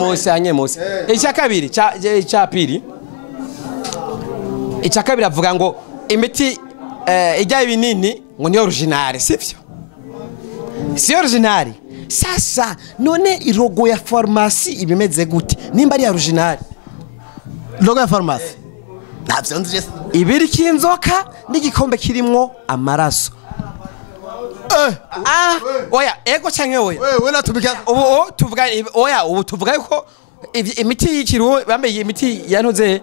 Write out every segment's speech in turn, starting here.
musi icya kabiri cya piri icya kabiri avuga ngo imiti ijya binini ngo ni original sivyo si original sasa none irogo ya pharmacie ibimeze gute nimba ari original logo ya pharmacie navyo nzi ibiri kinzoka n'igikombe kirimwo amaraso oya ego canke oya wewe natubika ubu tuvuga oya ubu tuvuga yuko imiti y'ikiruho bambaye imiti yantuze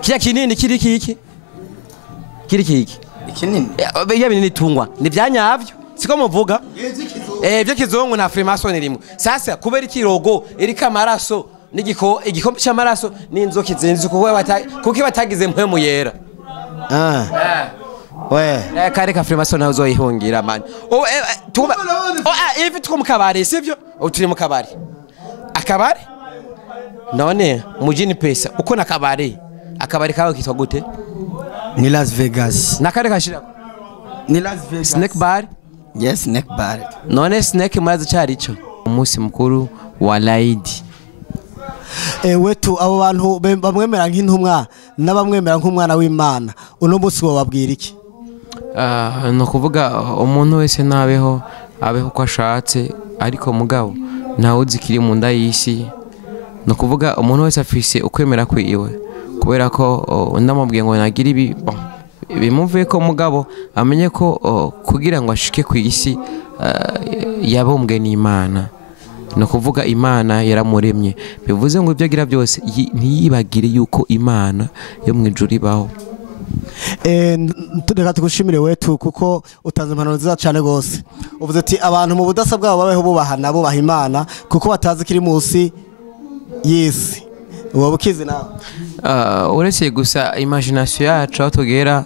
kiya kinini kiri ikinini ya binini tungwa ni byanyavyo siko muvuga byo kizongo na filmason rimwe sasa kubera ikirogo iri kamaraso igikombe cy'amaraso n'inzoka zenzi kuko batagize mpemu yera kare ka filmason nazo zoyihungira man ivi two mu kabari sivyo turi mu kabari akabari none mujini pesa uko na kabari akabari kawe kitwa gute ni Las Vegas na kare kashira ni Las Vegas snack bar yes snack bar none snack murazi cyarico umunsi mukuru wa laidi wetu abo bantu bamwemera nk'intumwa n'abamwemera nk'umwana w'Imana uno munsi wo babwira iki no kuvuga umuntu wese nabeho abeho ko ashatse ariko mugabo ntawe uzikiri mu nda y'isi no kuvuga umuntu wese afise ukwemera kwiwe kubera ko ndamubwiye ngo nagira ibi bimuvuye ko mugabo amenye ko kugira ngo ashike ku isi yabombwe n'Imana no kuvuga Imana yaramuremye bivuze ngo ibyo agira byose ntiyibagire yuko Imana yo mu ijuru ibaho reka tugushimire wetu kuko utanze impanuro nziza cyane gose uvuze ati abantu mu budasa bwabo babeho bubahana bubaha Imana kuko batazi kiri munsi y'isi uwo bukizi nawe uretse gusa imagination yacu aho tugera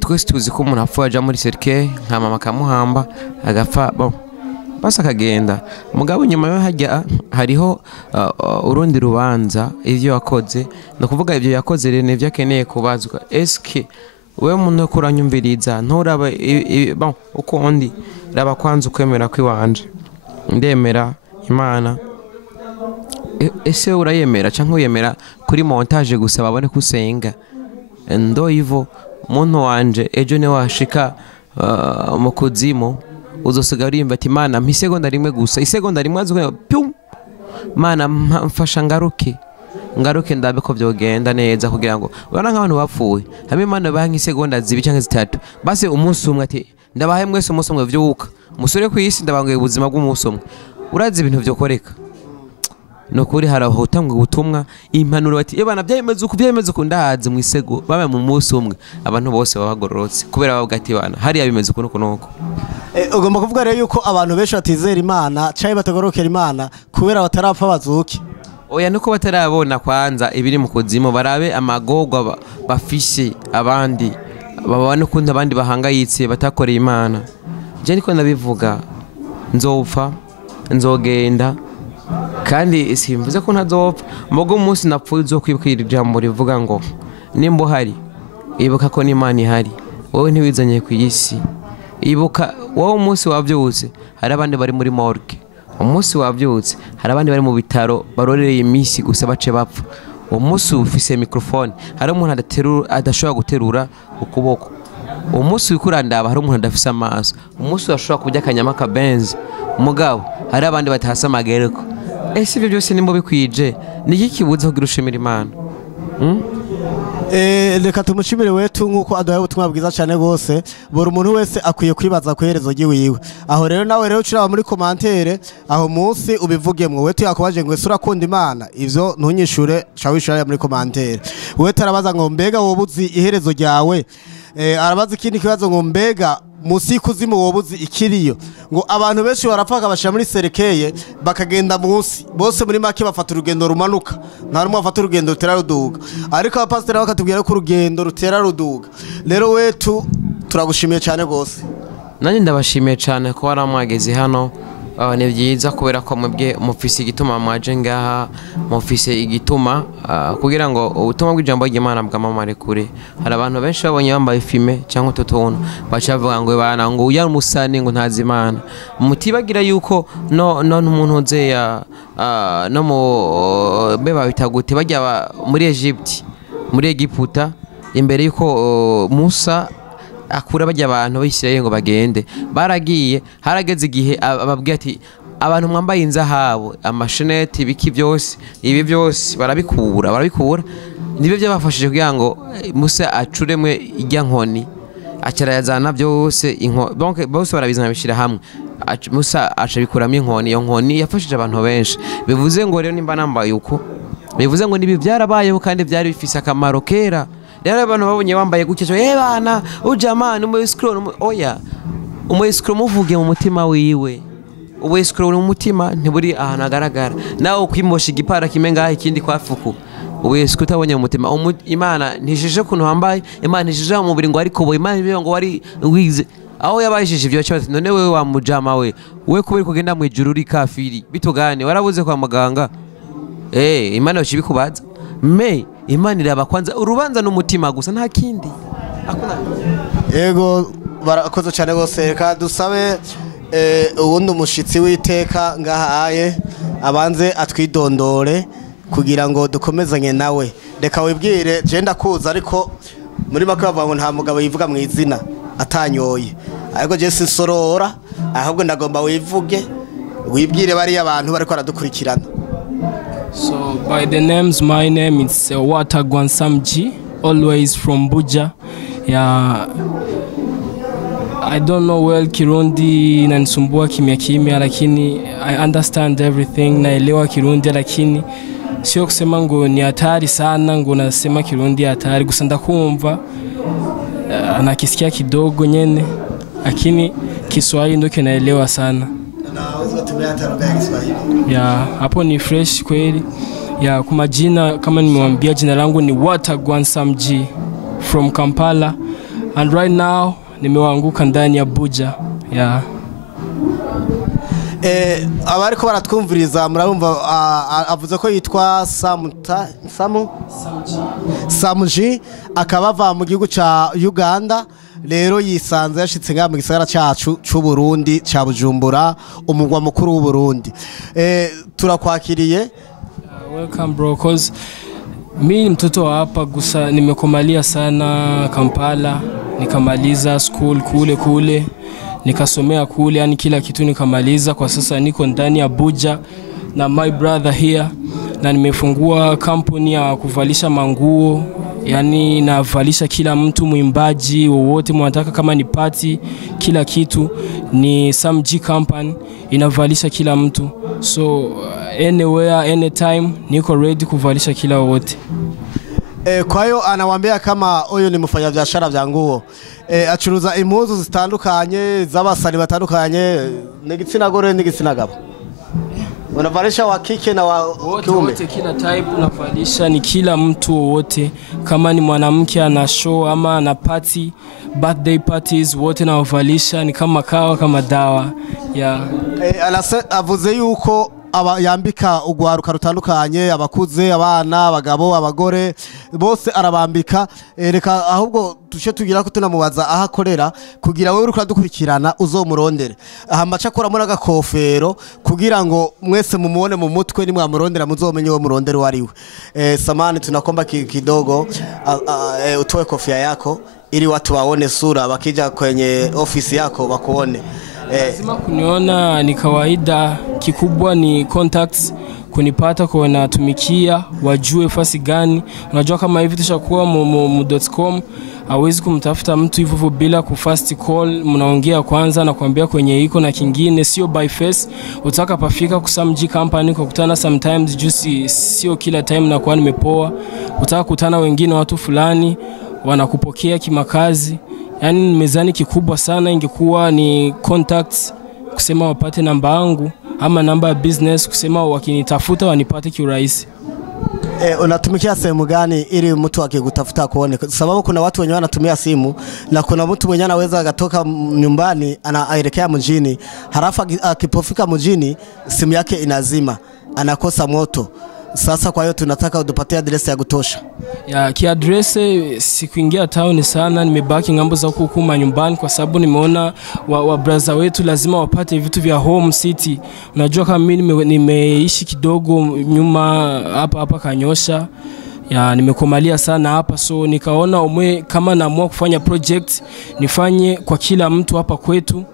twese tuzi ko umuntu apfuye aja muri cercueil nka mama kamuhamba agapfa basa kagenda mugabo nyuma yo hajya hariho urundi rubanza ivyo yakoze no kuvuga ivyo yakoze rero nivyo akeneye kubazwa eske wewe muntu kuranyumviriza nturaba uko ndi raba kwanza ukwemera kwiwanje ndemera Imana ese urayemera canke uyemera kuri montage gusa babone kusenga ndo ivo muntu wanje ejo ne washika mu kuzimu uzosiga urimba ati Mana mpa isegonda rimwe gusa isegonda rimwe azuko pum Mana mfasha ngaruke ndabe ko byogenda neza kugira ngo urana nk'abantu bapfuye hamwe Imana baha nk'isegonda zibi canke zitatu base umunsi umwe ati ndabahe mwese umunsi umwe vyuka musore ku isi ndabangaye ubuzima bw'umunsi umwe urazi ibintu byo koreka no kuri harahotangwe ubutumwa impanuro bati ebana byayemeze uko ndahaze mu isego baba mu munsi umwe abantu bose babagororotse kubera bavuga ati bana hari yabimeze uko nuko ugomba kuvuga rero yuko abantu benshi batizera Imana cyane batagorokera Imana kubera batarapfa bazuke oya nuko batarabona kwanza ibiri mu kuzimu barabe amagogwa bafishe abandi babana kundi abandi bahangayitse batakoreye Imana je niko ndabivuga nzopfa nzogenda kandi simvuze ko ntazopfa mbogo umunsi napfuye zo kwibwira ijambo rivuga ngo nimba hari ibuka ko n'Imana ihari wowe ntiwizanye ku isi ibuka wowe umunsi wavyutse hari abandi bari muri morgue umunsi wavyutse hari abandi bari mu bitaro barorereye imisi gusa bace bapfa umunsi ufise microphone hari umuntu adashobora guterura ukuboko umunsi wikurandaba hari umuntu adafise amaso umunsi ashobora kujya akanyama ka benzi umugabo hari abandi batahasa amagereko ese ibyo byose nimbo bikwije niki kibuza kugira ushimira Imana reka tumushimire wetu nkuko aduhaye ubutumwa bwiza cyane gose buri umuntu wese akwiye kwibaza ku herezo giwiwe aho rero nawe rero ucira muri commentaire aho munsi ubivugemwe wetu yakubaje ngo urakunda Imana ivyo ntunyishure cawishura muri commentaire wetu arabaza ngo mbega wobuzi iherezo ryawe arabaza ikindi kibazo ngo mbega musi kuzimu wobuzi ikiriyo ngo abantu benshi barapfaka bashira muri serekeye bakagenda munsi bose muri make bafata urugendo rumanuka nta rumwe afata urugendo rutera ruduga ariko abapasiteri bakatubwira ko urugendo rutera ruduga rero wetu turagushimiye cyane gose nanye ndabashimiye cyane ko waramwageze hano ni byiza kubera ko mwebwe mufise igituma mwaje ngaha mufise igituma kugira ngo ubutumwa bw'ijambo ry'Imana bwamamare kure. Hari abantu benshi babonye bambaye filme cyangwa ututuntu bacavuga ngo bana ngo uya umusani ngo ntazi Imana, mutibagira yuko no umuntu uzeya no mu beba bitagute bajya muri muri Egiputa imbere yuko Musa akura bajya abantu bishyiraye ngo bagende, baragiye harageze igihe ababwiye ati abantu mwambaye inzahabu amasheneti biki byose ibi byose barabikura nibyo byabafashije kugira ngo Musa acuremwe ijya nkoni acarayazana byose donc bose barabizana bishira hamwe. Musa acabikuramo inkoni, iyo nkoni yafashije abantu benshi. Bivuze ngo rero nimba nambaye uko bivuze ngo nibi byarabayeho kandi byari bifise akamaro kera. Rero abantu babonye bambaye gutyo bana ujamani umuyiscroll oya umuyiscroll muvuge mu mutima wiwe, umuyiscroll mu mutima ntiburi ahantu agaragara. Nawe kwimosha igipara kimenga ikindi kwafuku wese kutabonye mu mutima. Imana ntishije kuntu wambaye, Imana ntishije mu mubiri ngo ariko bo Imana biyo ngo wari wize aho yabajije ibyo cyose. None wewe wa mujama we kubera kugenda mu ijuru uri kafiri bitugane warabuze kwa muganga Imana yoshibikubaza Imana iraba kwanza urubanza n'umutima gusa nta kindi. Yego barakoze cyane gose. Reka dusabe ubundi umushitsi w'iteka ngahaye abanze atwidondore kugira ngo dukomezanye nawe. Reka wibwire je ndakuza ariko muri make bavuga ngo nta mugabo yivuga mu izina atanyoye, ariko je sinsorora ahubwo ndagomba wivuge wibwire bari abantu bariko aradukurikirana. So by the names, my name is Watagwan Samji, always from Buja. Yeah, I don't know well Kirundi nanisumbua kimya lakini I understand everything, naelewa Kirundi lakini sio kusema ngo ni hatari sana ngo nasema Kirundi hatari, gusa ndakumva nakisikia kidogo nyene lakini Kiswahili ndio kinaelewa sana. Ya hapo ni fresh kweli. Ya kwa majina kama nimewambia jina langu ni Watagwan Samji from Kampala and right now nimewanguka ndani ya Buja. Ya abariko baratwumviriza murabumva avuze ko yitwa Samji akabava mu gihugu ca Uganda. Rero yisanze yashitse nga mu gisagara cyacu cy'u Burundi ca Bujumbura umugwa mukuru w'u Burundi. Turakwakiriye. Welcome bro, cause mimi mtoto wa hapa gusa nimekomalia sana Kampala, nikamaliza school kule nikasomea kule, yani kila kitu nikamaliza. Kwa sasa niko ndani ya Buja na my brother here na nimefungua kampuni ya kuvalisha manguo, yani navalisha kila mtu, mwimbaji wowote mwanataka, kama ni party kila kitu ni Samji company inavalisha kila mtu. So anywhere anytime niko ready kuvalisha kila wote. Kwa hiyo anawaambia kama huyo ni mfanyabiashara vya nguo acuruza impuzu zitandukanye z'abasani batandukanye, n'igitsina gore n'igitsina gabo. Unavalisha wa kike na wa kiume? Wote kila type unavalisha, ni kila mtu wote. Kama ni mwanamke ana show ama ana party, birthday parties, wote na wavalisha, ni kama kawa kama dawa. Yeah. Avuze yuko yambika ugwaruka rutandukanye, abakuze, abana, abagabo, abagore, bose arabambika. Reka ahubwo tushe tugira ko tunamubaza aho akorera kugira wewe uri kudukurikirana uzomurondere. Amaca akora muri agakofero kugira ngo mwese mumubone mu mutwe, ni mwamurondera muzomenye wo murondere wariwe. Samani tunakomba kidogo utoe kofia yako ili watu waone sura, wakija kwenye ofisi yako wakuone. Lazima kuniona ni kawaida, kikubwa ni contacts, kunipata kwa natumikia, wajue fasi gani. Unajua kama hivi tushakuwa mu.com, hawezi kumtafuta mtu hivyo bila kufast call, mnaongea kwanza na kuambia kwenye iko na kingine, sio by face. Utaka pafika kusamji company kukutana sometimes, juicy sio kila time na kwa nimepoa. Utaka kutana wengine watu fulani wanakupokea kimakazi. Yani mezani kikubwa sana ingekuwa ni contacts, kusema wapate namba yangu ama namba ya business, kusema wakinitafuta wanipate kiurahisi. Unatumikia sehemu gani ili mtu akikutafuta kuone? Sababu kuna watu wenye wanatumia simu na kuna mtu mwenye anaweza akatoka nyumbani anaelekea mjini, halafu akipofika mjini simu yake inazima, anakosa moto. Sasa kwa hiyo tunataka utupatie address ya kutosha. Ya kiadress sikuingia town sana, nimebaki ngambo za huku nyumbani kwa sababu nimeona wa brother wetu lazima wapate vitu vya home city. Unajua kama mimi nimeishi kidogo nyuma hapa Kanyosha. Ya nimekomalia sana hapa, so nikaona kama naamua kufanya project nifanye kwa kila mtu hapa kwetu.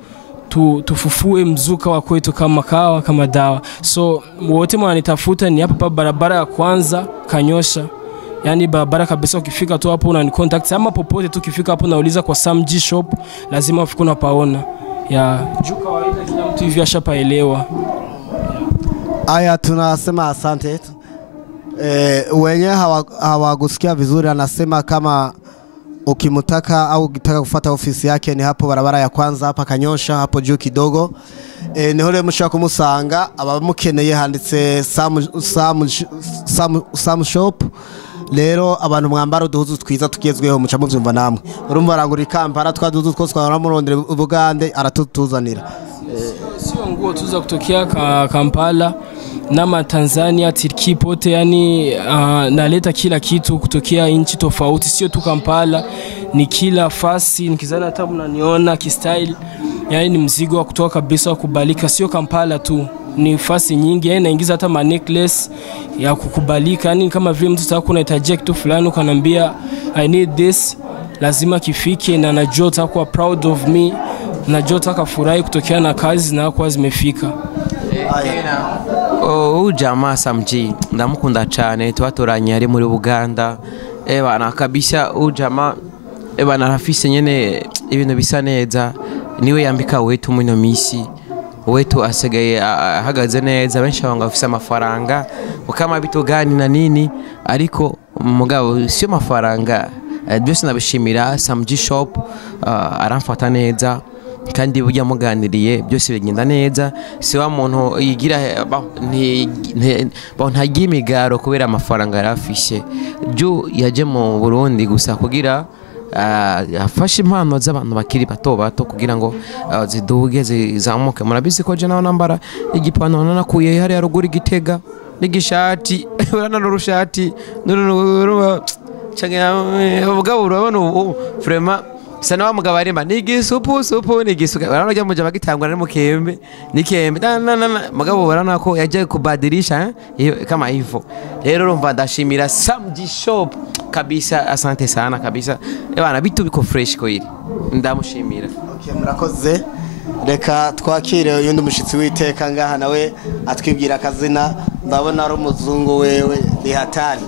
Tufufue mzuka wa kwetu kama kawa kama dawa. So wote mwananitafuta ni hapa barabara ya kwanza Kanyosha. Yani barabara kabisa, ukifika tu hapo unani contact ama popote tu ukifika hapo nauliza kwa Sam G shop, lazima ufike unapaona. Ya juu kawaida kila mtu hivi ashapaelewa. Aya, tunasema asante. Wenye hawagusikia vizuri anasema kama ukimutaka au ukitaka kufuata ofisi yake ni hapo barabara ya kwanza hapa Kanyosha, hapo juu kidogo. Niho rero mushaka kumusanga, abamukeneye handitse Sam shop. Rero abantu mwambara uduhuzu twiza tugezweho muca muvyumva namwe. Urumva arangura Kampala twaduhuzu twose twaramurondera Bugande aratutuzanira. Sio nguo tuza kutokea Kampala na Tanzania, Turkey pote, yani naleta kila kitu kutokea nchi tofauti, sio tu Kampala, ni kila fasi. Nikizana hata mnaniona kistyle, yani ni mzigo wa kutoka kabisa kukubalika, sio Kampala tu, ni fasi nyingi. Yani naingiza hata ma necklace ya kukubalika, yani kama vile mtu sasa unahitaji kitu fulani ukanambia I need this, lazima kifike, na najua utakuwa proud of me, najua utakafurahi kutokea na kazi na kwa zimefika. Jamaa Sam G ndamukunda cyane, twatoranye ari muri Uganda. Bana kabisa jamaa bana rafise nyene ibintu bisa neza, niwe yambika wetu mu misi. Wetu asigaye ahagaze neza, benshi banga bafise amafaranga ukama bitogani na nini, ariko mugabo sio mafaranga. Byose nabishimira Sam G shop, aramfata neza kandi burya muganiriye byose bigenda neza. Si wa muntu yigira ntagimigaro kubera amafaranga yarafishe. Juu yaje mu Burundi gusa kugira afashe impano z'abantu bakiri bato kugira ngo ziduge zizamuke. Murabizi ko je naho nambara igipano nakuye hari yarugura igitega n'igishati urana n'urushati cyangwa ubugabo urabona vraiment sana wa mugabo arema nigisupu nigisuka barano muja bagitangwa mu kembe nikembe mugabo barana ko yaje kubadilisha kama hivyo. Rero urumva ndashimira Sam G shop kabisa, asante sana kabisa. Bana bitu biko fresh ko iri, ndamushimira. Okay, murakoze. Reka twakire yundi mushitsi witeka ngaha nawe atwibwira akazina. Ndabona ari umuzungu wewe ni hatari.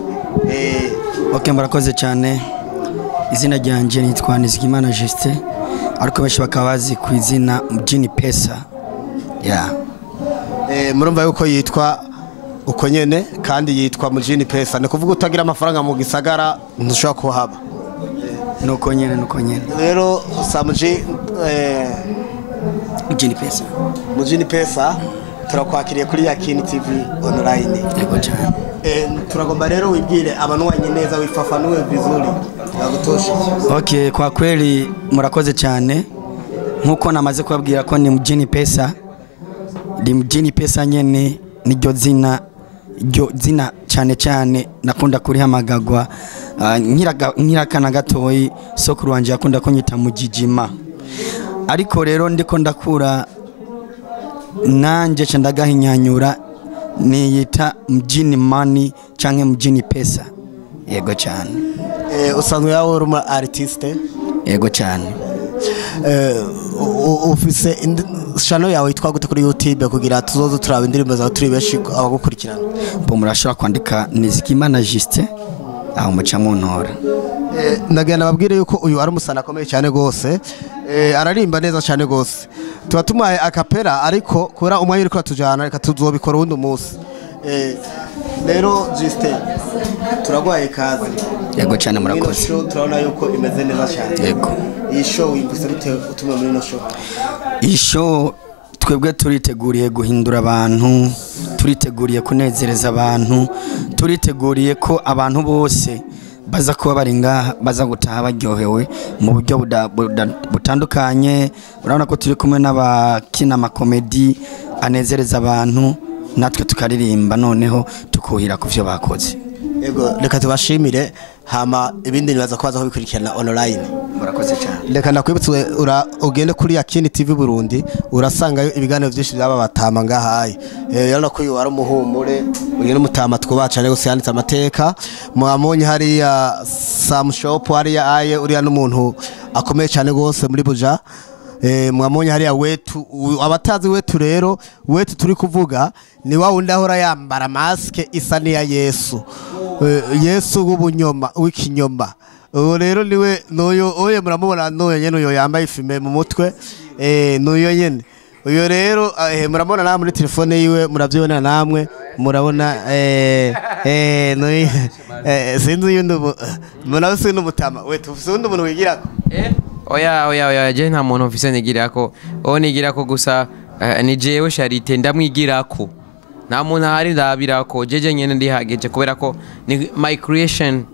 Okay, murakoze cyane. Izina ryanje nitwa Nizigimana Justin, ariko benshi bakabazi ku izina Mjini Pesa. Murumva yuko yitwa uko nyene kandi yitwa Mjini Pesa, ni kuvuga utagira amafaranga mu gisagara ntushobora kuhaba. Nuko nyene rero Sam G Mjini Pesa turakwakiriye kuri Yakini TV online. Yego cyane. Turagomba rero wibwire abanwanyi neza, wifafanue vizuri yagutosha. Okay, kwa kweli murakoze cyane. Nkuko namaze kubabwira ko ni Mjini Pesa. Ndi Mjini Pesa nyene niryo zina cyane nakunda kuri hamagagwa nkirakana gatoyi, sokuru wanje yakunda kunyita Mujijima. Ariko rero ndiko ndakura nanje candagahinyanyura niyita Mjini Money canke Mjini Pesa. Yego cyane. Usanzwe yawe uri artiste? Yego cyane. Ufise channel yawe yitwa gute kuri YouTube kugira tuzoze turabe indirimbo zawe turi beshi abagukurikirana? Murashobora kwandika Nizigimana Justin aho muca mu ntora. Ndagenda babwire yuko uyu ari umusana akomeye cyane gose, ararimba neza cyane gose. Tuba tumaye akapera ariko kubera umwanya uri kuratujana reka tuzobikora ubundi umunsi. Rero Justin turagwaye kazi. Yego cyane murakoze. Turabona yuko imeze neza cyane. Yego. Iyi show yibuse bite utuma muri no show? Iyi show twebwe turiteguriye guhindura abantu, turiteguriye kunezereza abantu, turiteguriye ko abantu bose baza kuba bari ngaha baza gutaha baryohewe mu buryo butandukanye. Urabona ko turi kumwe n'abakina amakomedi anezereza abantu, natwe tukaririmba noneho tukuhira ku byo bakoze. Yego, reka tubashimire, hama ibindi nibaza ko baza kubikurikirana online. Murakoze cyane. Reka ndakwibutse ugende kuri Yakini TV Burundi, urasangayo ibiganiro byinshi byaba batama ngahaye. Yarana ko ari umuhumure, uyu n'umutama twubacane gose yanditse amateka. Mwamonye hariya Sam Shop hariya aye uriya n'umuntu akomeye cyane gose muri Buja. Mwamonye hariya wetu, abatazi wetu rero, wetu turi kuvuga ni wa wundi ahora yambara maske isa niya Yesu. Yesu w'ubunyoma w'ikinyoma. Uwo rero niwe noyo oye muramubona noyo nyene uyo yambaye filme mu mutwe, noyo nyene uyo rero muramubona na muri telefone yiwe, muravyibona namwe murabona noyo sinzi yundo munase n'umutama wetu ufundi umuntu wigirako oya je nta muntu mfise nigirako nigirako gusa ni jewe Charite ndamwigirako, nta muntu ahari ndabirako, jeje nyene ndihageje kubera ko ni my creation,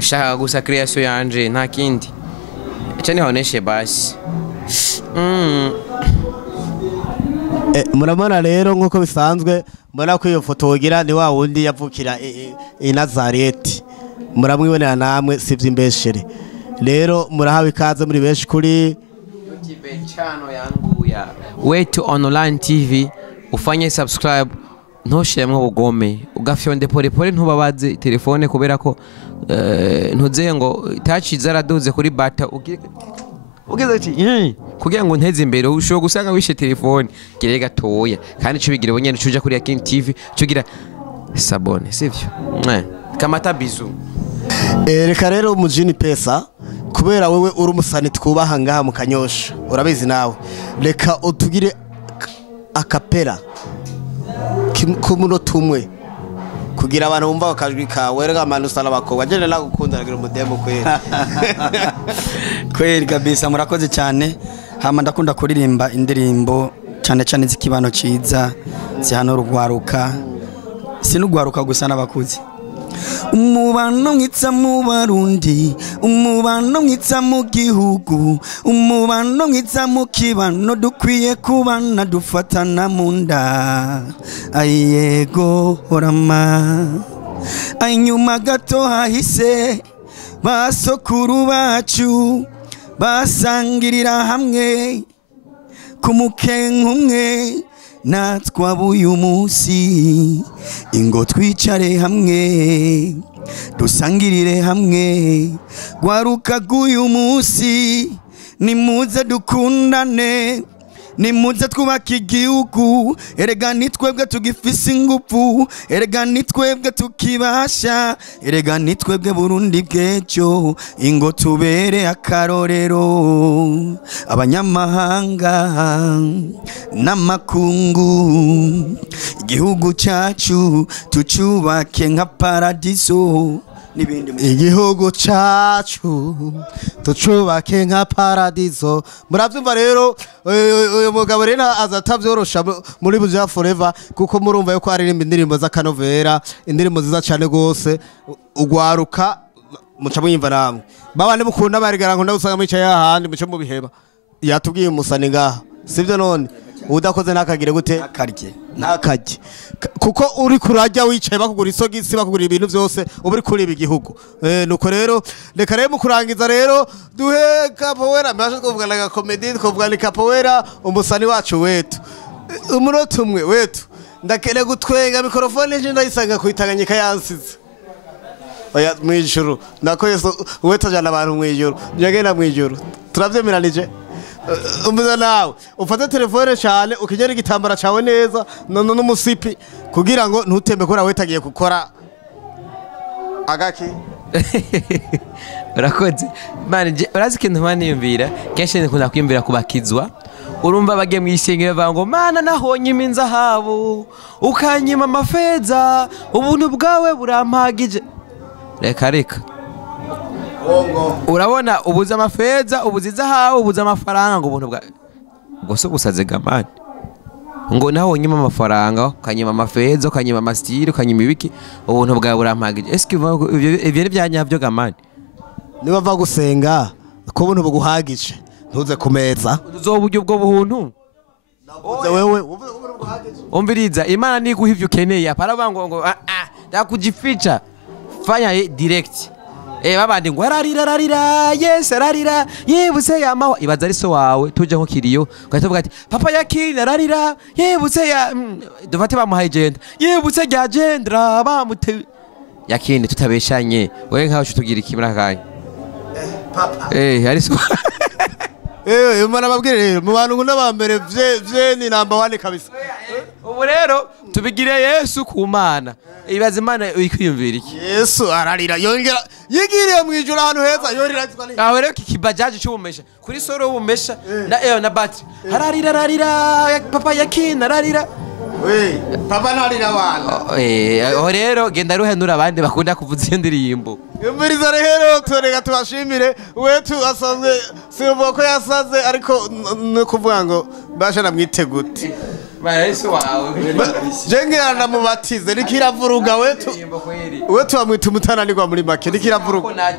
shaka gusa creation yanje nta kindi cyane honeshe basi. Murabona rero nkuko bisanzwe, mbona ko iyo foto wogira ni wa wundi yavukira i Nazareti, muramwibonera namwe sivyo imbeshere. Rero murahawe ikaze muri benshi kuri YouTube channel yangu ya Wetu Online TV, ufanye subscribe, ntushiremwe ubugome, ugafyonde pole ntubabaze telefone kubera ko ntuze ngo touch zaraduze kuri bata ugeze ati kugira ngo nteze imbere usho gusanga wishe telefone gire gatoya, kandi cyo bigire bonyene cuja kuri Yakini TV cugira sabone sivyo kamata bizu. Reka rero umujini pesa, kubera wewe uri umusani twubaha ngaha mu Kanyosha, urabizi nawe, reka utugire akapera kumuno tumwe kugira abantu bumva bakajwi kawe. Rega manu sala bakobwa je nagukunda nagira umudemo kweli. Kweli kabisa, murakoze cyane. Hama ndakunda kuririmba indirimbo cyane cyane zikibano ciza zihano rugwaruka, sinugwaruka gusa n'abakuzi. Umubano mwitsa mu Barundi, umubano mwitsa mu gihugu, umubano mwitsa mu kibano, dukwiye kubana dufatana mu nda. Ayego horama, anyuma gato hahise basokuru bacu basangirira hamwe kumukenke umwe, natwabuye umunsi ingo twicare hamwe dusangirire hamwe, gwaruka guyu munsi nimuze dukundane, nimuze twubaka igihugu. Erega nitwebwe tugifise ingufu, erega nitwebwe tukibasha, erega nitwebwe Burundi bw'ejo, ingo tubere akarorero abanyamahanga n'amakungu. Igihugu cyacu tucubake nka paradiso, igihugu cyacu tucubake nka paradiso. Murabyumva rero, uyu mugabo rero azatavyorosha muri Buja Forever, kuko murumva yuko aririmba indirimbo z'akanovera, indirimbo nziza cyane gose. Ugwaruka muca mwimva namwe, babane mukunda barigara ngo ndagusanga mwicaye ahandi muce mu biheba. Yatubwiye umusani ngaha sivyo none, udakoze nakagire gute akarye nakajye, kuko uri kurajya wicaye bakugura isogisi bakugura ibintu byose uburi kuri ibi gihugu. Nuko rero reka rero mukurangiza rero duhe kapowera, mbasha kuvugana ga comedy, kuvugana kapowera umusani wacu wetu umunota umwe. Wetu ndakene gutwenga mikrofone je ndayisanga kuitanganyika yansize oya mwijuru nako Yesu wetu jana abantu mwijuru byagenda mwijuru turavyemeranije. Umbiza nawe ufate telefone cyane ukigera igitambara cyawe neza n'umusipi kugira ngo ntutembe kora wetagiye gukora agaki. Urakoze manje, urazi ikintu maniyumvira kenshi nkunda kwiyumvira kubakizwa. Urumva bagiye mu isengero bavuga ngo mana nahonye iminza habo ukanyima amafeza, ubuntu bwawe burampagije. Reka urabona ubuza amafeza, ubuziza hawe, ubuza amafaranga ngo ubuntu bwa ubwo so busaze gamani. ngo naho wonyima amafaranga ukanyima amafeza ukanyima amasitiri ukanyima ibiki ubuntu bwawe burampagije eske ivyo ni byanyavyo gamani niba va gusenga ko buntu buguhagije ntuze kumeza uzoburyo ubwo buntu wewe umviriza imana niguha ivyo ukeneye apara bango yakujificha fanya direct babandi ngo ararira yes ararira yebutse yamaho ibaza ari so wawe tuje nko kiriyo ugahita uvuga ati papa yakini ararira yebutse ya dufate bamuhaye agenda yebutse rya gendra bamute yakini tutabeshanye wewe nkaho tugira ikimira kanya papa ari so imana babwire rero mu bantu ngo n'abambere vye ni number 1 kabisa ubu rero tubigire Yesu ku mana ibaze imana ikwiyumvira iki Yesu ararira yongera yigiriye mu ijuru ahantu heza yorira aho rero kibajaje cy'ubumesha kuri soro ubumesha na battery ararira papa yakina ararira papa ntarira abana aho rero genda ruhenura abandi bakunda kuvuza iyo ndirimbo Mbiriza rero turega tubashimire wetu asanzwe simvuga ko yasaze ariko no kuvuga ngo basha namwitegute Yesu wawe jengera ndamubatize nikiravuruga wetu amwita umutananirwa muri make nikiravuruga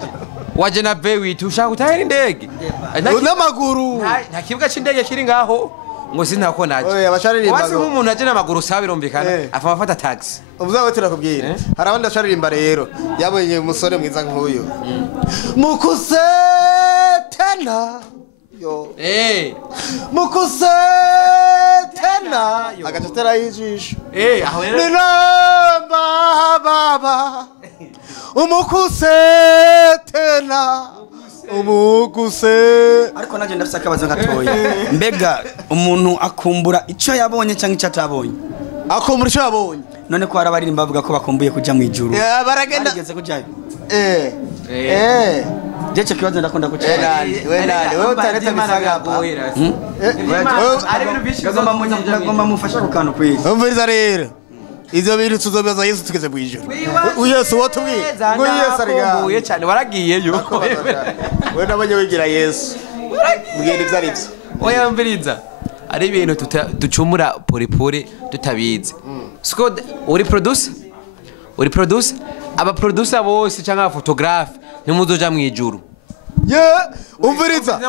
waje na wetu ushaka gutahira indege n'amaguru nta kibuga cy'indege kiri ngaho ngo sinako naje oya basharirimba wasi nk'umuntu aje n'amaguru sawa birumvikana afa afata taxi uvuga wetu nakubwira hari abandi basharirimba rero yabonye umusore mwiza nk'uyu mukuse tena yo mukuse tena agacitera yijisho aho rero nilamba baba umukuse tena umukuse ariko naje ndafise akabazo gatoya mbega umuntu akumbura ico yabonye cyangwa ico atabonye akumbura ico yabonye none ko harabaririmba bavuga ko bakumbuye kuja mu ijuru baragenda bageze kujayo jeje kibazo ndakunda kucera wewe utareta bisaga ari bintu bishi ngomba mufasha ku kantu kwiye umviriza rero ivyo bintu tuzobibaza Yesu tugeze mu ijuru Yesu wotubwiye ngo Yesu ariga cyane waragiyeyo we nabonye wigira Yesu mbwira ivyo ari byo oya mviriza ari ibintu ducumura poripore tutabizi siko uri producer aba producer bose cyangwa photographe ntimuzoja mu ijuru umviriza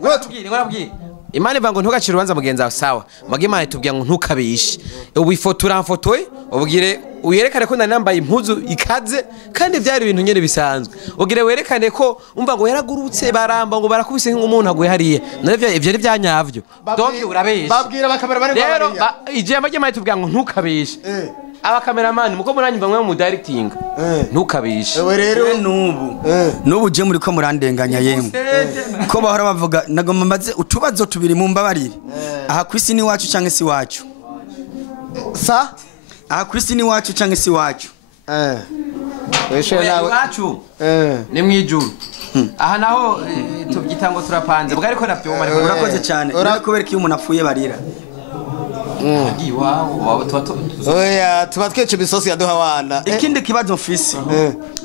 wetu Imana ivuga ngo ntugacire urubanza mugenzi wawe sawa magi Imana itubwira ngo ntukabishe ubifotora mfotoye ubwire uyerekane ko nambaye impuzu ikaze kandi byari ibintu nyene bisanzwe ubwire werekane ko umva ngo yaragurutse baramba ngo barakubise nk'umuntu aguye hariye navyo ivyo ni byanyavyo donc urabeshe babwira bakamera bari rero ije magi Imana itubwira ngo ntukabishe aba cameraman muko muranyumva mwe mu directing ntukabishe ewe rero nubu je muri ko murandenganya yemwe ko bahora bavuga nagomba maze utubazo tubiri mu mbabarire aha kwisi ni wacu canke si wacu sa aha kwisi ni wacu canke si wacu weshe nawe wacu ni mwijuru aha naho tubyita ngo turapanze bwa ariko navyo urakoze cyane kubera ko umuntu apfuye barira oya tuba twece imisosi yaduha wana ikindi kibazo mfise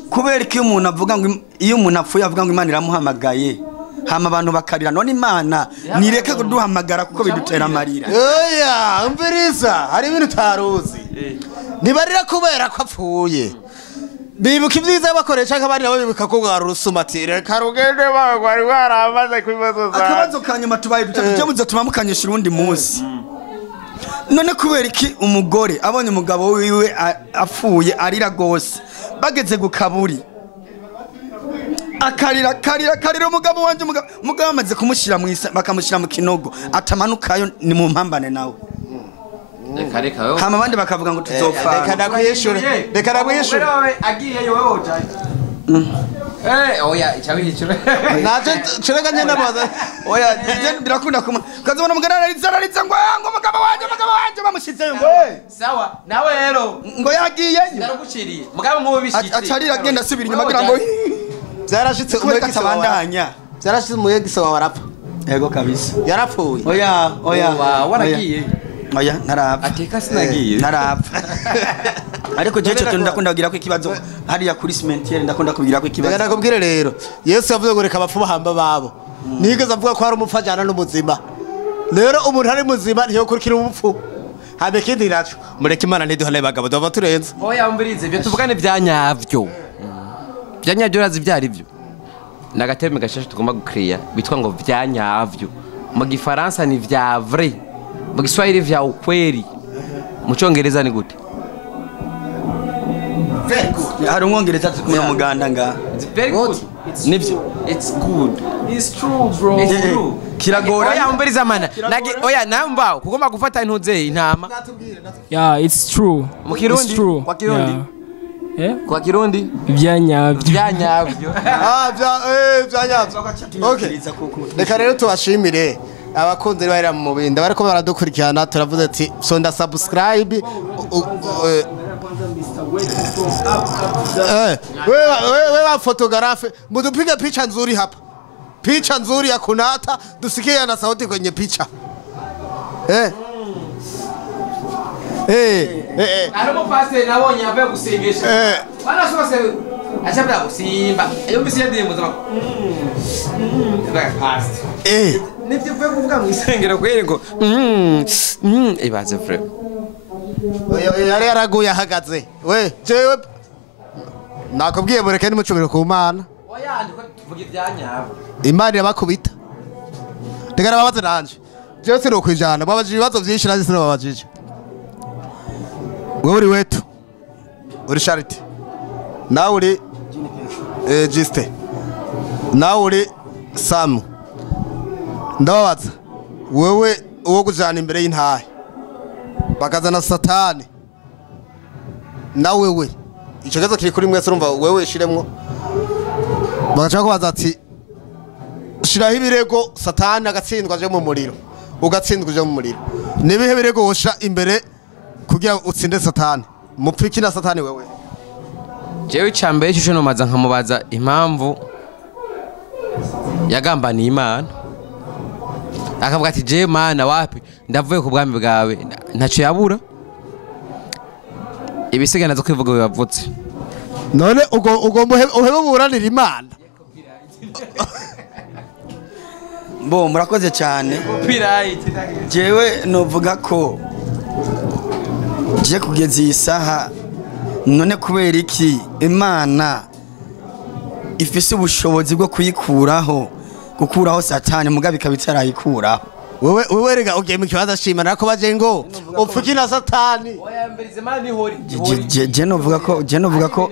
kubera ko umuntu avuga ngo iyo umuntu apfuye avuga ngo Imana iramuhamagaye hama abantu bakarira none Imana nireke kuduhamagara kuko bidutera amarira oya umviriza hari ibintu utaruzi ntibarira kubera ko apfuye bibuka ibyiza bakoresha nk'abandi nabo bibuka ko bwari urusumatire karugende bagwari waramaze kubibazo za akabazo kanyuma tubaye dutatu muze tumamukanyisha urundi munsi none kubera iki umugore abonye umugabo wiwe apfuye arira gose bageze gukaburi akarira umugabo wanje umugabo amaze kumushira mwisa bakamushira mu kinogo atamanukayo ni mu mpambane nawe reka wewe hama abandi bakavuga ngo tuzopfa reka nakwishura agiyeyo wewe ujaye oya icabihicura naje cirega nyene baza oya je birakunda kuma kazobona umugara ariza ngo umugabo wanje bamushizeyo ngo sawa nawe rero ngo yagiye ndaruguciriye mugabo nk'ubu bishitse acarira agenda asubira inyuma kugira ngo byarashitse umwegisa wandanya byarashitse umwegisa wa warapfa yego kabisa yarapfuye oya waragiye oya narapfa ateka sinagiye narapfa ariko je cyo ndakunda kugira ko ikibazo hariya kuri cimetière ndakunda kugira ko ikibazo ndakubwire rero Yesu yavuze ngo reka abapfu bahamba babo nigeze avuga ko hari umupfu ajana n'umuzima rero umuntu ari muzima ntiyokurikira umupfu habe kindi naco mureke imana ntiduhane bagabo dova turenze oya umbirize ibyo tuvugane byanyavyo byanyavyo urazi byari byo nagateme gashashe tugomba gukreya bitwa ngo byanyavyo mu gifaransa ni vya vrai mu Kiswahili vya ukweli mu Cyongereza ni gute hari umwongereza tukumwe muganda nga it's very good nivyo it's good It's true, bro. it's true kiragora oya umbiriza mana oya namba kugomba gufata intuze intama Yeah, it's true. Mu Kirundi? It's true. Kwa Kirundi? Yeah. kwa Kirundi Byanyavyo. byanyavyo byanyavyo okay reka rero tubashimire abakunzi bahera mu binda bariko baradukurikirana turavuze ati sonda subscribe wewe fotografe mtupige picha nzuri hapa picha nzuri ya kunata dusikie na sauti kwenye picha arimo pase nabonye avuye gusengesha bana sose achabya gusimba iyo mbisi yadiye muzama past nivyo vuye kuvuga mu isengero kwere ngo ibaze frère yari yaraguye ahagaze we jewe nakubwiye mureke nimucubire ku mana oya ndiko tuvuga ibyanyabo imana yabakubita tegara babaze nanje jewe sino kwijana babajije ibibazo byinshi nazi sino babajije wewe uri wetu uri Charity nawe uri Juste nawe uri Samu ndababaza wewe uwo kujana imbere y'intahe bakazana satani nawe wewe ico kibazo kiri kuri mwese urumva wewe shiremwo bagaca kubaza ati shiraho ibirego satani agatsindwa aje mu muriro ugatsindwa uje mu muriro nibihe birego wosha imbere kugira utsinde satani mupfiki na satani wewe jewe cyambere cyo nomaza nkamubaza impamvu yagambaniye Imana akavuga ati je mana wapi ndavuye ku bwami bwawe ntacyo yabura ibisigana zo kwivuga bibavutse none ugomba uhebe buranira Imana bo murakoze cyane jewe novuga ko je kugeza iyi saha none kubera iki Imana ifise ubushobozi bwo gukuraho satani mugabe ikabitarayikurao wewe rega ugiye mu kibazo shima nako baje ngo upfuki na satani oya mberize mana ni hori je novuga ko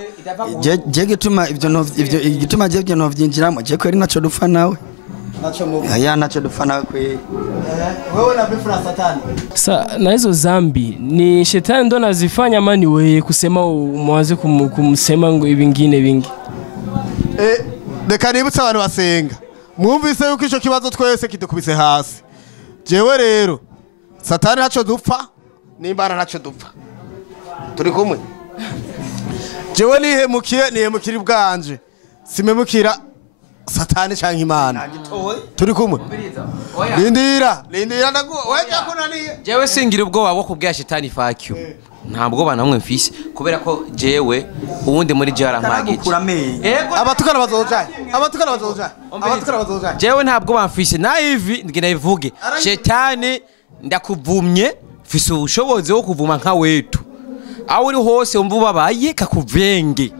je gituma igituma je byo novyinjiramo je ko ari naco dupfa nawe naco dupfa nawe kwe wewe na bifu na satani Na hizo zambi ni shetani ndo nazifanya mani wewe kusema mwanze kumsema ngo ibingine vingi. Reka nibutse abantu basenga mwumvise yuko ico kibazo twese kidukubise hasi jewe rero satani naco dupfa nimbana naco dupfa turi kumwe jewe nihemukira bwanje simemukira satani canke Imana turi kumwe lindira ndaguwe wajya kunaniye jewe singira ubwoba bwo kubwira shetani fuck you ntabwo banamwe mfise kubera ko jewe ubundi muri je arampagije abatukana bazojaye jewe ntabwo bamfise na ivi ngina ivuge shetani ndakuvumye mfise ubushobozi bwo kuvuma nka wetu aho uri hose umva babaye kakuvenge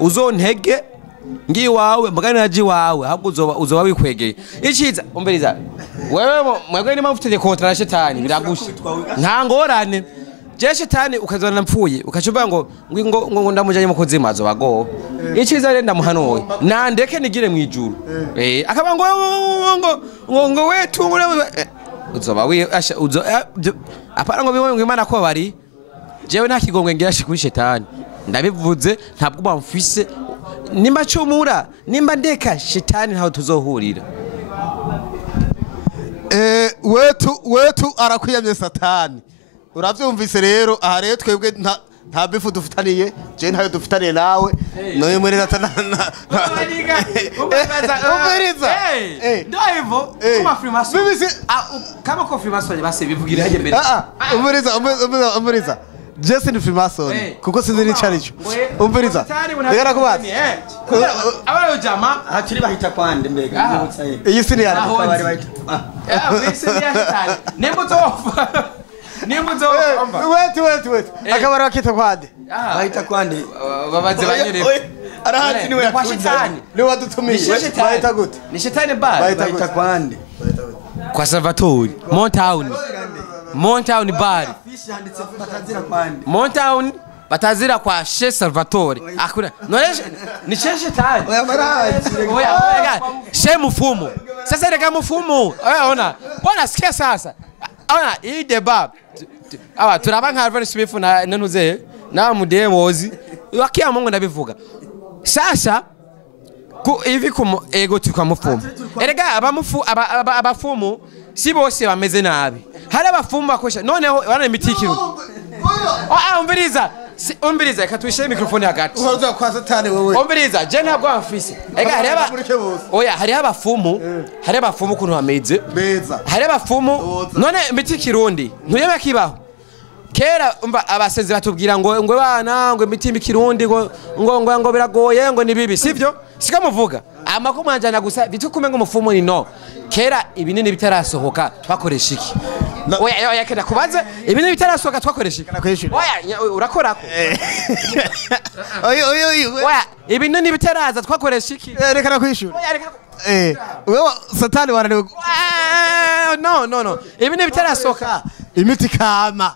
uzontege ngi wawe magana naji wawe ahubwo uzoba wikwegeye iciza umberiza wewe mwebwe ni mufite kontra na shetani biragusha nta ngorane je shetani ukazana mpfuye ukacuvuga ngo ndamujanye mukuzima azobago iciza renda muhanowe nandeke nigire mwijuru akaba ngo wetu uzoba wi apara ngo biwe ngo Imana ko bari jewe nta kigongwe ngira kuri shetani ndabivuze ntabwo bamfise nimba cumura nimba ndeka shetani ntaho tuzohurira wetu arakwiyamye satani uravyumvise rero aha rero twebwe nta bifu dufitaniye je ntayo dufitaniye nawe noye muri natana umeriza ndaivo kuma filmason kama ko filmason base bivugira haje mbere umeriza Jesse ni filmason kuko sinzi n'icarico umviriza reka kubaza abaro jama turi bahita kwande mbega iyi sini yari bari bahita isi ni shetani nembo tofa nimba uzomva wetu akabari bakita kwande bahita kwande babaze banyure arahazi niwe yakuzanye niwe wadutumiye bahita gute ni shetani bar bahita kwande kwa Salvatore Montown bar fishi handitse batazira kwande Montown batazira kwa She Salvatore akura none ni shetani oya barahazi oya she mfumo sasa reka mfumo ona bona sikia sasa ona hii deba awa turaba nka Alvin Smith na ntuze na mudemozi wakia Mungu ndabivuga sasa hivi ego tukwa mfumo erega abafumu si bose bameze nabi hari abafumu bakosha noneho wana imitikiru umviriza reka tuishyire mikrofone hagati uhoza kwa satani wewe umviriza je ntabwo bamfise ega hari abafumu ukuntu bameze beza hari abafumu none imiti kirundi ntuyebe kibaho kera umva abaseze batubwira ngo bana ngo imiti mikirundi ngo biragoye ngo ni bibi sivyo sika muvuga amakuru manjana gusa bitukume ngo umufumu ni no kera ibinini bitarasohoka twakoresha iki oya kenda kubaza ibinini bitarasohoka twakoresha iki oya urakora oya ibinini bitaraza twakoresha iki reka nakwishura wewe satani waraniwe no ibinini bitarasohoka imiti kama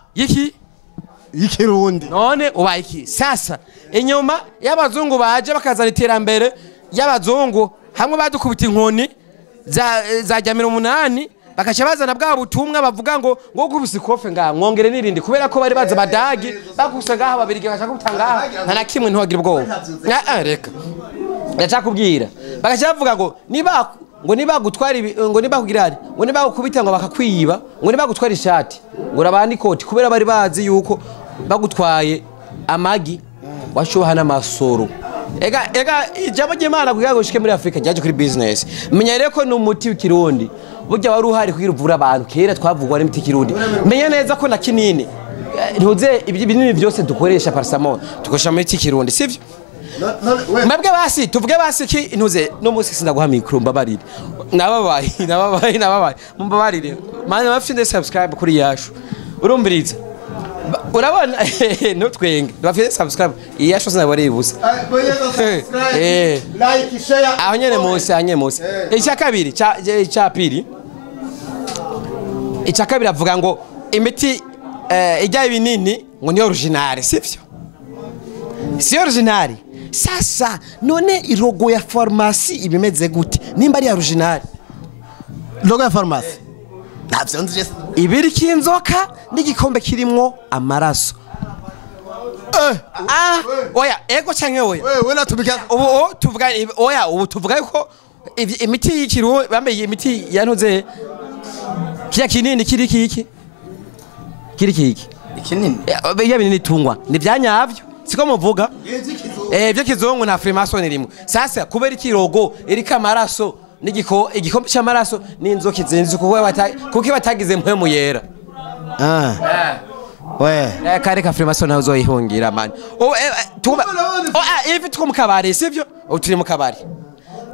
yikirundi none ubaye iki sasa inyuma y'abazungu baje bakazana iterambere y'abazungu hamwe badukubita inkoni za jamira 8 bakaca bazana bwa butumwa bavuga ngo kubisa ikofe nga mwongere nirindi kubera ko bari baza badagi bakuse ngaha babirige bashaka gutangaha nta na kimwe ntuwagira ubwoba reka ndacakubwira bakaca bavuga ngo nibagutwara ngo nibakugirari ngo nibagukubita ngo bakakwiba ngo nibagutwara ishati ngo rabandi koti kubera bari bazi yuko bagutwaye amagi washuha n'amasoro ega ijambo ry'Imana kugira ngo shike muri Afrika ryaje kuri business menya rero ko n'umuti w'ikirundi burya wari uhari kugira uvura abantu kera twavugwa n'imiti w'ikirundi menya neza ko na kinini ntuze ibinini byose dukoresha paracetamol dukoresha muri w'ikirundi sivyo mwebwe basi tuvuge basi ki ntuze no musi sindaguha micro mbabarire nababaye mumbabarire manje bafite subscribe kuri yacu urumviriza urabona nutwenge bafite subscribe iyasho sinabare ibusa like share ahonyene munsi icya kabiri icya kabiri avuga ngo imiti ijya ibinini ngo ni original sivyo si original sasa none irogo ya pharmacy ibimeze gute nimba ari original logo ya pharmacy ibiri kinzoka n'igikombe kirimwo amaraso oya ego canke wewe natumika ubu tuvuga oya ubu tuvuga yuko imiti y'ikiru bambaye imiti yantuze kiya kinini kiri ikinini ya binini tungwa ni byanyavyo siko muvuga byo kizongo na filmason rimwe sasa kubera ikirogo iri kamaraso igikombe cy'amaraso n'inzoka zinzi kuko batagize mpemu yera kare ka filmason naho uzoyihungira man ivi two mu kabari sivyo turi mu kabari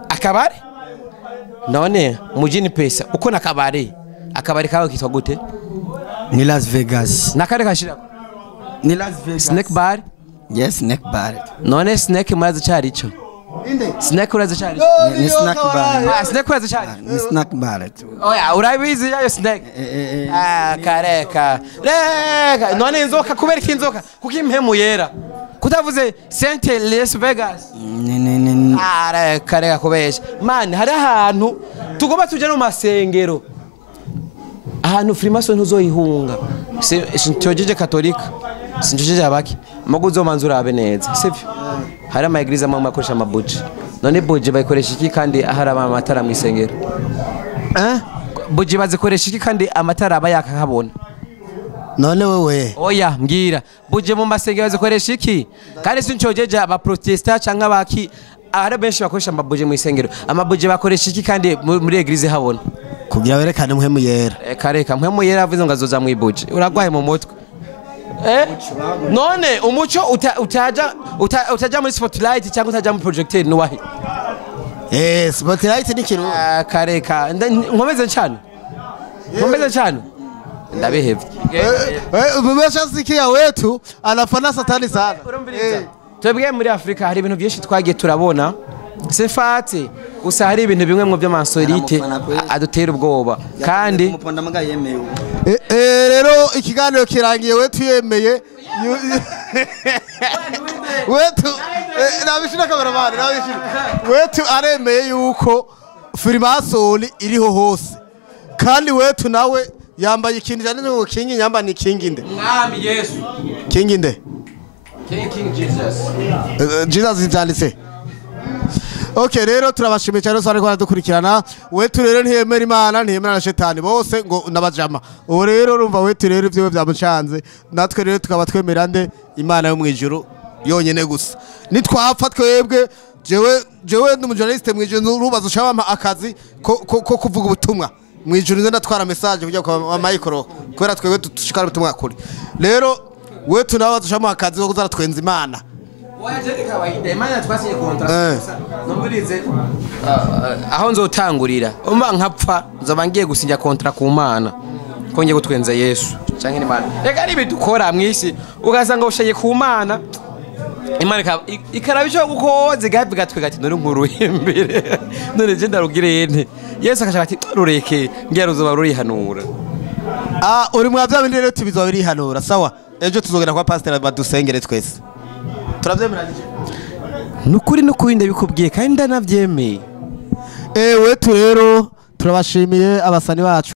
akabari none mujini pesa uko na akabari kawe kitwa gute ni Las Vegas na kare kashira ni Las Vegas snack bar yes snack bar none snack murazi cyari cyo snack urazi cyari ni snack bar snack urazi cyari ni snack bar oya urabizi yayo snack kareka reka none inzoka kubera inzoka kuko impemu yera kutavuze Saint Las Vegas kareka kubesha man hari ahantu tugomba tujya no masengero ahantu filmason uzoyihunga sintojeje katolika sinjojeje abaki maguzo manzura abe neza sivyo hari ama eglise amwe makoresha amabuji none buji bayikoresha iki kandi ahari amatara mu isengero buji bazikoresha iki kandi amatara aba yakakabona none wewe oya mbwira buji mu masengero bazikoresha iki kandi sinjojeje aba protestant canke abaki ahari benshi bakoresha amabuji mu isengero amabuji bakoresha iki kandi muri eglise habona kugira werekane mpemu yera kareka mpemu yera avuze ngo azoza mu ibuji uragwaye mu mutwe none umuco utaja muri spotlight cyangwa utaja mu projecteur nuwahe spotlight ni kiru kareka nkomeze cyane ndabihevye umeshasikia wetu anafana satani sana. Twebwe muri Afrika hari ibintu byinshi twagiye turabona sefate gusa hari ibintu bimwe mu by'amasolite adutera ubwoba kandi rero ikiganiro kirangiye wetu yemeye wetu nabishira kameramani wetu aremeye yuko filmason iriho hose kandi wetu nawe yambaye ikintu cyane ngo kingi nyamba ni kingi nde mwami Yesu kingi nde King Jesus Jesus ibyanditse. Okay rero turabashimiye cyane sare ko dukurikirana wetu rero ntiyemera Imana ntiyemera na shetani bose ngo nabajama ubu rero urumva wetu rero ibyo byamucanze natwe rero tukaba twemera nde Imana yo mu ijuru yonyene gusa nitwapfa twebwe jewe ndi journaliste mu ijuru rubazo cyabama akazi ko kuvuga ubutumwa mu ijuru nze ndatwara message kujya kwa micro kwera twebwe tushikara ubutumwa kuri rero wetu nawe dushama akazi ko kuzaratwenza Imana waje kawaida Imana twasinye contract nombirize aho nzotangurira umba nkapfa nzoba ngiye gusinya contract ku Mana ko ngiye gutwenza Yesu canke Imana reka ari bidukora mwisi ugasanga ushaye ku Mana Imana ikarabisho gukoze gabiga twegati none nkuru imbere none je ndarugire yente Yesu akashaka ati rureke ngiye ruzoba rurihanura uri mu bya bindi rero tubizo birihanura sawa ejo tuzogera kwa pastor badusengere twese turavyemeranyije nukuri no kubinde bikubwiye kandi ndanavyemeye wetu rero turabashimiye abasani bacu.